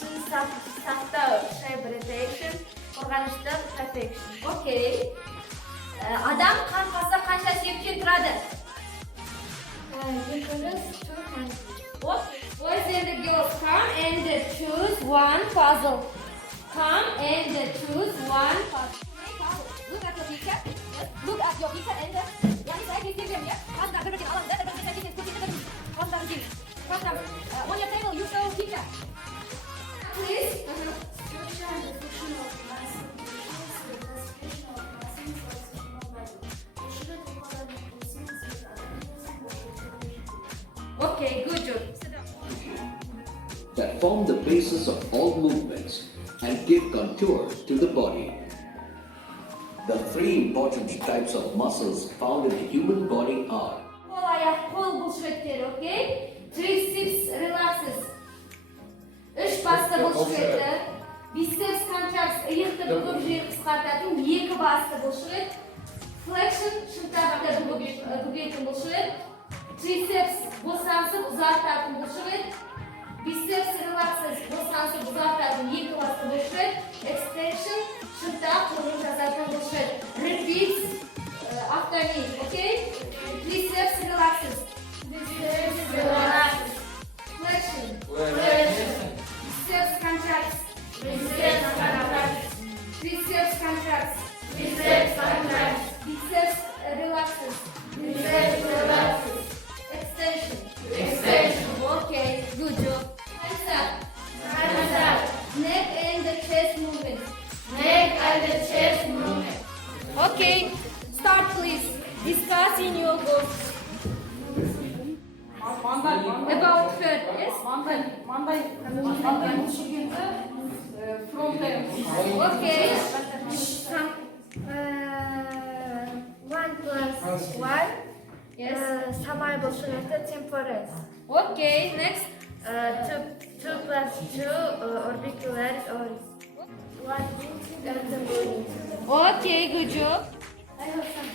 Safta rehabilitation, organized perfection. Okay. Adam qanqasida qancha sepkin turadi? Yuqori two hands. What? Boys and the girls come and choose one puzzle. Come and choose one puzzle. Look at your picture. Yes. Look at your picture and one side is different. Yeah. One side is different. Then the side is different. One side is different. On your table, you show picture. Please. Structure and the function of mass equations, the classification of masses for exceptional value. Measurement of color equations with analysis and multiplication. Okay, good job. That form the basis of all movements and give contour to the body. The three important types of muscles found in the human body are Qol oyoq, qo'l bo'lishi kerak, okay? Triceps relaxes. Ish pasta bo'lishi kerak. Biceps contracts, iyiqni bugup qisqartiradi, екі basta bo'lishi kerak. Flexion shuntabda bugaytirib bo'lishi kerak. Triceps bo'shansib uzartirib bo'lishi kerak. Biceps relaxes, bo'shansib uzartirib екі basta bo'lishi kerak. Extension shuntab qo'lni bo'lishi kerak. Repeat after me, okay? Triceps relaxes. Biceps relaxes. Flexion. Flexion. Biceps contracts. Biceps contracts. Triceps contracts. Biceps contracts. Biceps relaxes. Biceps relaxes. Extension. Extension. Okay, good job. Hands up. Hands up. Neck and the chest movement. Neck and the chest movement. Okay, start please. Discuss in your goals. About third, yes? Monday from there. Okay. One plus one. Yes. Samay bo'lishi temporary. Okay, next. Two plus two orbicular or one and the body. Okay, good job. I have some.